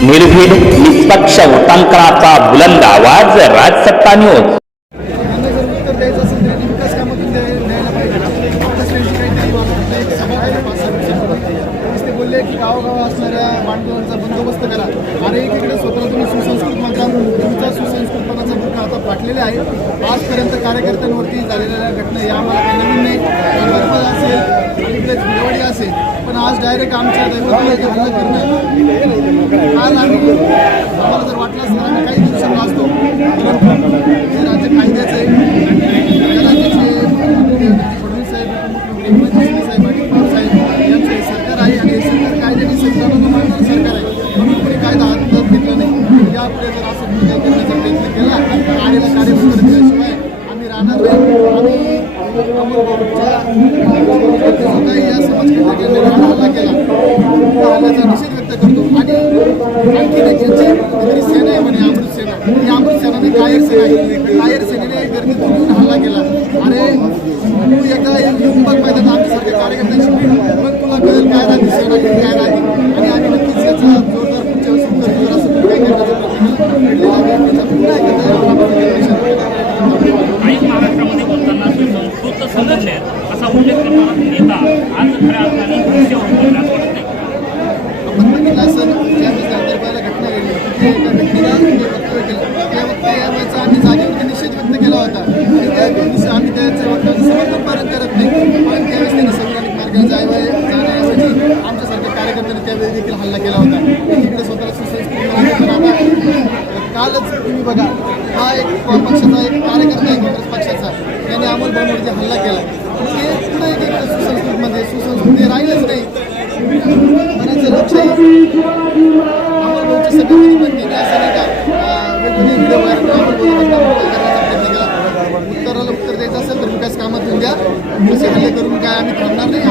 निर्भीड निष्पक्ष वृत्तांकनाचा बुलंद आवाज राजसत्ता न्यूज गावोगाव असणाऱ्या बंदोबस्त करा अरे एकीकडे स्वतःला तुम्ही सुसंस्कृत म्हणता तुमचा सुसंस्कृतपणाचा बुरखा आता फाटलेला आहे आजपर्यंत कार्यकर्त्यांवरती झालेल्या घटना या आम्हाला काही नवीन नाही असेल अलीकडेच भिडवडी असेल पण आज डायरेक्ट आमच्या दैवताला इथे हल्ला करणं आज आम्ही आम्हाला जर वाटलं असतं आम्ही काही दिवसांना वाचतो हे राज्य कायद्याचं आहे. या राज्याचे फडणवीस साहेब साहेब आणि साहेब यांचं हे सरकार आहे आणि हे सरकार कायद्याने संविधानाला मानणारं सरकार आहे. म्हणून कोणी कायदा हातात घेतला नाही. यापुढे जर असं कोणी करण्याचा प्रयत्न केला कायद्याला कार्यक्रम दिल्याशिवाय आम्ही राहणार नाही. आम्ही या समाजकर्त्यांनी हल्ला केला हल्ल्याचा निषेध व्यक्त करतो आणि आणखी एक यांची कुठेतरी सेना आहे म्हणे अमृत सेना ही अमृत सेना नाही कायर सेना आहे. कायर सेनेने गर्दीतून येऊन हल्ला केला. अरे तू एकदा येऊन बघ मैदान आमच्यासारख्या कार्यकर्त्यांची भीड मग तुला कळेल काय राहते सेना काय राहते आणि आम्ही नक्कीच याचा जोरदार पुढच्या उत्तर असं करण्याचा प्रयत्न आहे, पुन्हा एकदा महाराष्ट्रामध्ये बोलताना असा उल्लेख करणारा नेता आज खऱ्या अर्थाने वाटत नाही आपण असं घटना घडली तिथे एका व्यक्तीला जे वक्तव्य केलं त्या वक्तव्याचा आम्ही जागेवरती निषेध व्यक्त केला होता आणि त्या दिवशी आम्ही त्याच्या वक्तव्याचं समर्थन पालन करत नाही पण त्यावेळेस त्यांनी संविधानिक मार्गाने जायवं जाण्याऐवजी आमच्यासारख्या त्यावेळी देखील हल्ला केला होता. एकीकडे स्वतःला सुसंस्कृत कालच तुम्ही बघा हा एक पक्षाचा एक कार्यकर्ता आहे काँग्रेस पक्षाचा. त्याने अमोल भाऊवरती हल्ला केला ते पुन्हा एकीकडे सुसंस्कृतमध्ये सुसंस्कृती राहिलंच नाही. म्हणायचं लोकशाही अमोलभाऊच्या पण असं नाही का वेगवेगळे व्हिडिओ व्हायरल करण्याचा प्रयत्न केला. उत्तराला उत्तर द्यायचं असेल तर विकास कामात घेऊन द्या. मुसे हल्ले करून काय आम्ही थांबणार नाही.